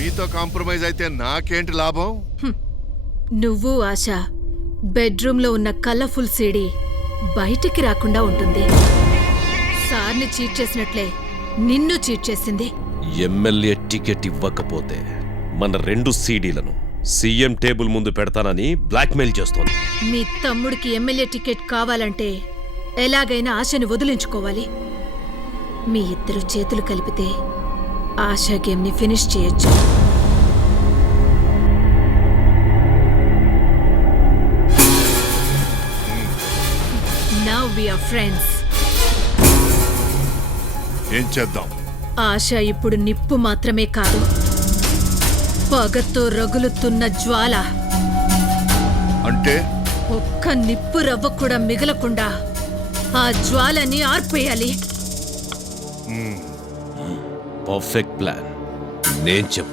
మీతో కాంప్రమైజ్ అయితే నాకేంటి లాభం? నువ్వు ఆశ బెడ్రూమ్లో ఉన్న కలర్ఫుల్ సీడీ బయటికి రాకుండా ఉంటుంది. సార్ని చీట్ చేసినట్లే నిన్ను చీట్ చేసింది. ఎమ్మెల్యే టికెట్ ఇవ్వకపోతే మన 2 సీడీలను సీఎం టేబుల్ ముందు పెడతానని బ్లాక్మెయిల్ చేస్తోంది. మీ తమ్ముడికి ఎమ్మెల్యే టికెట్ కావాలంటే ఎలాగైనా ఆశని వదిలించుకోవాలి. మీ ఇద్దరు చేతులు కలిపితే ఆశా గేమ్ని ఫినిష్ చేయొచ్చు. Now we are friends. ఏం చేద్దాం? ఆశ ఇప్పుడు నిప్పు మాత్రమే కాదు, పగతో రగులుతున్న జ్వాల. అంటే ఒక్క నిప్పు రవ్వ కూడా మిగలకుండా ఆ జ్వాలని ఆర్పేయాలి. Perfect plan. నేను చెప్తా.